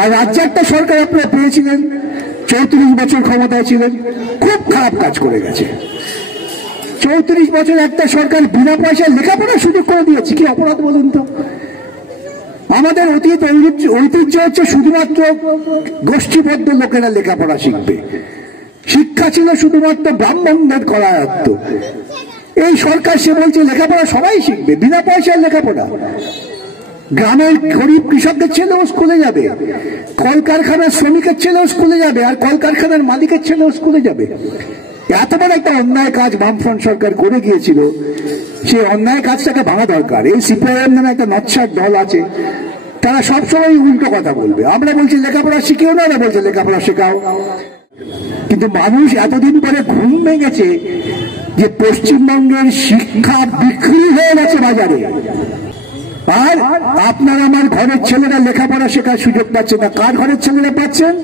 আর রাজ্যে একটা সরকার আপনারা পেয়েছিলেন, 34 বছর ক্ষমতায় ছিলেন, খুব খারাপ কাজ করে গেছে। 34 বছর একটা সরকার বিনা পয়সায় লেখাপড়ার সুযোগ করে দিয়েছে, কি অপরাধ বলুন তো? আমাদের ঐতিহ্য হচ্ছে শুধুমাত্র গোষ্ঠীবদ্ধ লোকেরা লেখাপড়া শিখবে, শিক্ষা ছিল শুধুমাত্র ব্রাহ্মণদের করা আয়ত্ত। এই সরকার সে বলছে লেখাপড়া সবাই শিখবে, বিনা পয়সায় লেখাপড়া। গ্রামের গরিব কৃষকের ছেলেও স্কুলে যাবে, কলকারখানার শ্রমিকের ছেলেও স্কুলে যাবে, আর কলকারখানার মালিকের ছেলেও স্কুলে যাবে। এত বড় একটা অন্যায় কাজ বামফ্রন্ট সরকার করে গিয়েছিল, সেই অন্যায় কাজটাকে ভাঙা দরকার। এই সিপিআইএম নামে একটা নচ্ছার দল আছে, তারা সবসময় উল্টো কথা বলবে। আমরা বলছি লেখাপড়া শিখিও না, ওরা বলছে লেখাপড়া শেখাও। কিন্তু মানুষ এতদিন পরে ঘুম ভেঙেছে যে পশ্চিমবঙ্গের শিক্ষা বিক্রি হয়ে গেছে বাজারে, আর আপনার আমার ঘরের ছেলেরা লেখাপড়া শেখার সুযোগ পাচ্ছে না। কার ঘরের ছেলেরা পাচ্ছেন?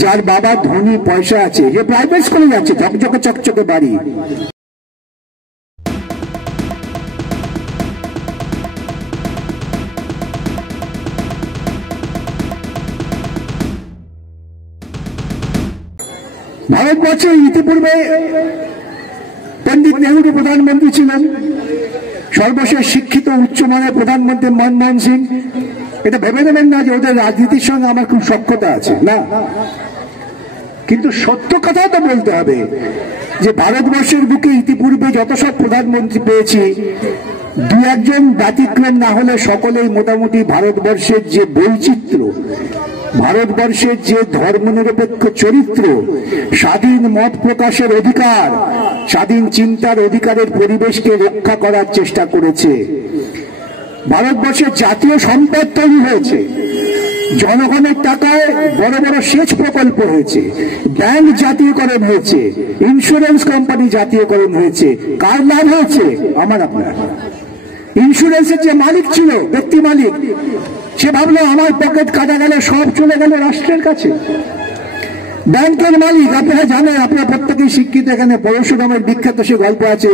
যার বাবা ধনী, পয়সা আছে, যে প্রাইভেট স্কুলে যাচ্ছে, ঝকঝকে চকচকে বাড়ি। ভারতবর্ষে ইতিপূর্বে পণ্ডিত নেহরু প্রধানমন্ত্রী ছিলেন, সর্বশেষ শিক্ষিত উচ্চমানের প্রধানমন্ত্রী মনমোহন সিং। এটা ভেবে নেবেন না যে ওদের রাজনীতির সঙ্গে আমার খুব সখ্যতা আছে, না। কিন্তু সত্য কথা তো বলতে হবে যে ভারতবর্ষের বুকে ইতিপূর্বে যত সব প্রধানমন্ত্রী পেয়েছি, দু একজন ব্যতিক্রম না হলে সকলেই মোটামুটি ভারতবর্ষের যে বৈচিত্র্য, ভারতবর্ষের যে ধর্মনিরপেক্ষ চরিত্র, স্বাধীন মত প্রকাশের অধিকার, স্বাধীন চিন্তার অধিকারের পরিবেশকে রক্ষা করার চেষ্টা করেছে। ভারতবর্ষের জাতীয় সম্পদ তৈরি হয়েছে, জনগণের টাকায় বড় বড় সেচ প্রকল্প হয়েছে, ব্যাংক জাতীয়করণ হয়েছে, ইন্স্যুরেন্স কোম্পানি জাতীয়করণ হয়েছে। কার লাভ হয়েছে? আমার আপনার। ইন্স্যুরেন্সের যে মালিক ছিল, ব্যক্তি মালিক, সে ভাবলো আমার পকেট কাটা গেলে সব চলে গেল রাষ্ট্রের কাছে। ব্যাংকের মালিক, আপনারা জানেন, আপনারা প্রত্যেকেই শিক্ষিত, এখানে পরশুরামের বিখ্যাত সে গল্প আছে,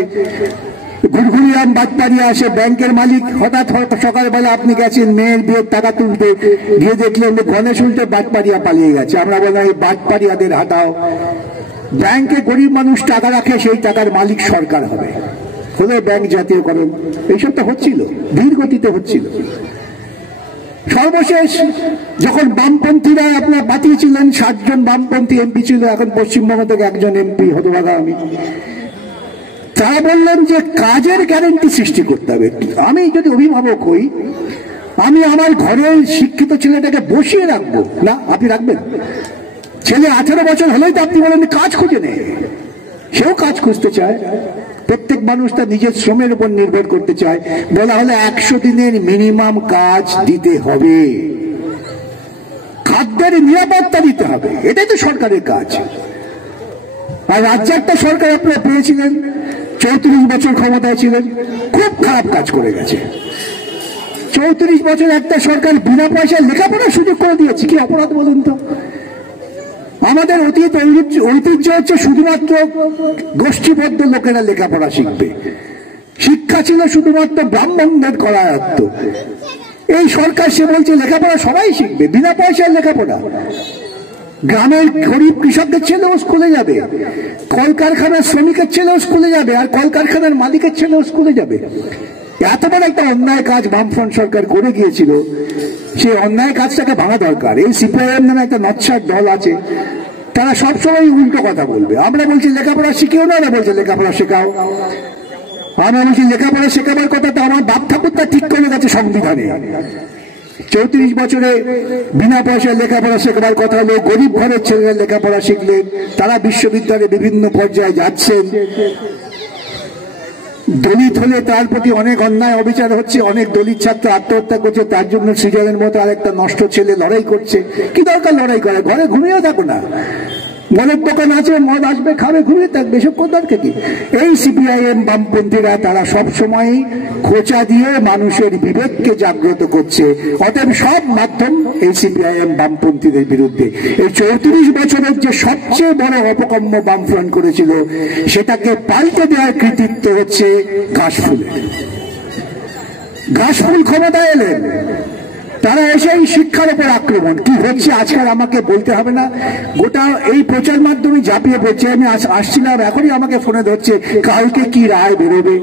ঘুরঘুরিয়াম বাটপাড়িয়া আসে ব্যাংকের মালিক। হঠাৎ সকালবেলা আপনি গেছেন মেয়ের বিয়ের টাকা তুলতে, গিয়ে দেখলেন গণেশ উল্টে বাটপাড়িয়া পালিয়ে গেছে। আমরা বললাম এই বাটপাড়িয়াদের হাঁটাও। ব্যাংকে গরিব মানুষ টাকা রাখে, সেই টাকার মালিক সরকার হবে, হলো ব্যাংক জাতীয়করণ। এইসব তো হচ্ছিল, ধীর গতিতে হচ্ছিল। সর্বশেষ যখন বামপন্থীরা আপনার বাঁচিয়েছিলেন, 60 জন বামপন্থী এমপি ছিল, এখন পশ্চিমবঙ্গ থেকে একজন এমপি, হতভাগা আমি। তারা বললেন যে কাজের গ্যারেন্টি সৃষ্টি করতে হবে। আমি যদি অভিভাবক হই, আমি আমার ঘরের শিক্ষিত ছেলেটাকে বসিয়ে রাখবো না? আপনি রাখবেন? ছেলে 18 বছর হলেই তো আপনি বলেন কাজ খুঁজে নেই, সেও কাজ খুঁজতে চায়। প্রত্যেক মানুষ তার নিজের শ্রমের উপর নির্ভর করতে চায়। বলা হলে 100 দিনের মিনিমাম কাজ দিতে হবে, খাদ্যের নিরাপত্তা দিতে হবে, এটাই তো সরকারের কাজ। আর রাজ্যে একটা সরকার আপনারা পেয়েছিলেন, 34 বছর ক্ষমতায় ছিলেন, খুব খারাপ কাজ করে গেছে। 34 বছর একটা সরকার বিনা পয়সায় লেখাপড়ার সুযোগ করে দিয়েছে, কি অপরাধ বলুন তো? আমাদের ঐতিহ্য হচ্ছে শুধুমাত্র গোষ্ঠীবদ্ধ লোকেরা লেখাপড়া শিখবে, শিক্ষা ছিল শুধুমাত্র ব্রাহ্মণদের করা আয়ত্ত। এই সরকার সে বলছে লেখাপড়া সবাই শিখবে, বিনা পয়সায় লেখাপড়া। গ্রামের গরিব কৃষকের ছেলেও স্কুলে যাবে, কলকারখানার শ্রমিকের ছেলেও স্কুলে যাবে, আর কলকারখানার মালিকের ছেলেও স্কুলে যাবে। এত বড় একটা অন্যায় কাজ বামফ্রন্ট সরকার করে গিয়েছিল, সেই অন্যায় কাজটাকে ভাঙা দরকার। এই সিপিআইএম নামে একটা নচ্ছার দল আছে, তারা সবসময় উল্টো কথা বলবে। আমরা বলছি লেখাপড়া শিখিও না, ওরা বলছে লেখাপড়া শেখাও। আমরা বলছি লেখাপড়া শেখাবার কথা তো আমার বাপ ঠাকুরটা ঠিক করে গেছে সংবিধানে। 34 বছরে বিনা পয়সায় লেখাপড়া শেখাবার কথা হলো, গরিব ঘরের ছেলেরা লেখাপড়া শিখলেন, তারা বিশ্ববিদ্যালয়ে বিভিন্ন পর্যায়ে যাচ্ছেন। দলিত হলে তার প্রতি অনেক অন্যায় অবিচার হচ্ছে, অনেক দলিত ছাত্র আত্মহত্যা করছে, তার জন্য সৃজনের মতো আরেকটা নষ্ট ছেলে লড়াই করছে। কি দরকার লড়াই করে? ঘরে ঘুমিয়েও থাকো না, মদের দোকান আছে, মদ আসবে, খাবে, ঘুমিয়ে থাকবে, এসব দরকার কি? এই সিপিআইএম বামপন্থীরা তারা সবসময় খোঁচা দিয়ে মানুষের বিবেককে জাগ্রত করছে। অতএব সব মাধ্যম এই সিপিআইএম বামপন্থীদের বিরুদ্ধে। এই 34 বছরের যে সবচেয়ে বড় অপকর্ম বামফ্রন্ট করেছিল, সেটাকে পাল্টে দেওয়ার কৃতিত্ব হচ্ছে ঘাসফুলের। ঘাসফুল ক্ষমতায় এলেন, তারা এসে এই শিক্ষার উপর আক্রমণ কি হচ্ছে আজকাল আমাকে বলতে হবে না, গোটা এই প্রচার মাধ্যমে ঝাঁপিয়ে পড়ছে। আমি আসছিলাম, এখনই আমাকে ফোনে ধরছে কালকে কি রায় বেরোবে,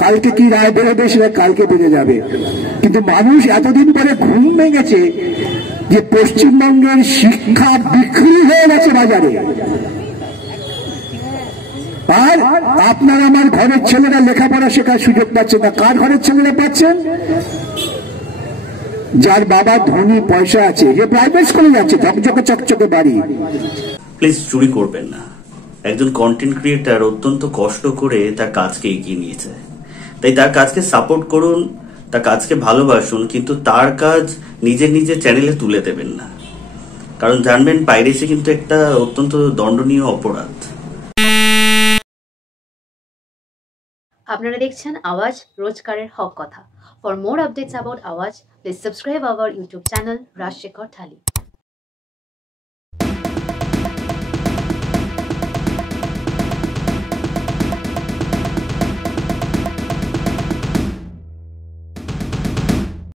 কালকে কি রায় বেরোবে, সেটা কালকে বেড়ে যাবে। কিন্তু মানুষ এতদিন পরে ঘুম ভেঙেছে যে পশ্চিমবঙ্গের শিক্ষা বিক্রি হয়ে গেছে বাজারে। আর আপনার আমার ঘরের ছেলেরা লেখাপড়া শেখার সুযোগ পাচ্ছে না। কার ঘরের ছেলেরা পাচ্ছেন? যার বাবা ধনী, পয়সা আছে, যে প্রাইভেট স্কুলে যাচ্ছে, ঝকঝকে চকচকে বাড়ি। প্লিজ চুরি করবেন না। একজন কন্টেন্ট ক্রিয়েটার অত্যন্ত কষ্ট করে তার কাজকে এগিয়ে নিয়েছে, তাই তার কাজকে সাপোর্ট করুন, তার কাজকে ভালোবাসুন, কিন্তু তার কাজ নিজের নিজের চ্যানেলে তুলে দেবেন না। কারণ জানবেন পাইরেসি কিন্তু একটা অত্যন্ত দণ্ডনীয় অপরাধ। আপনারা দেখছেন আওয়াজ, রোজকারের হক কথা। For more updates about Awaaz, please subscribe our YouTube channel Rajshekhar thali.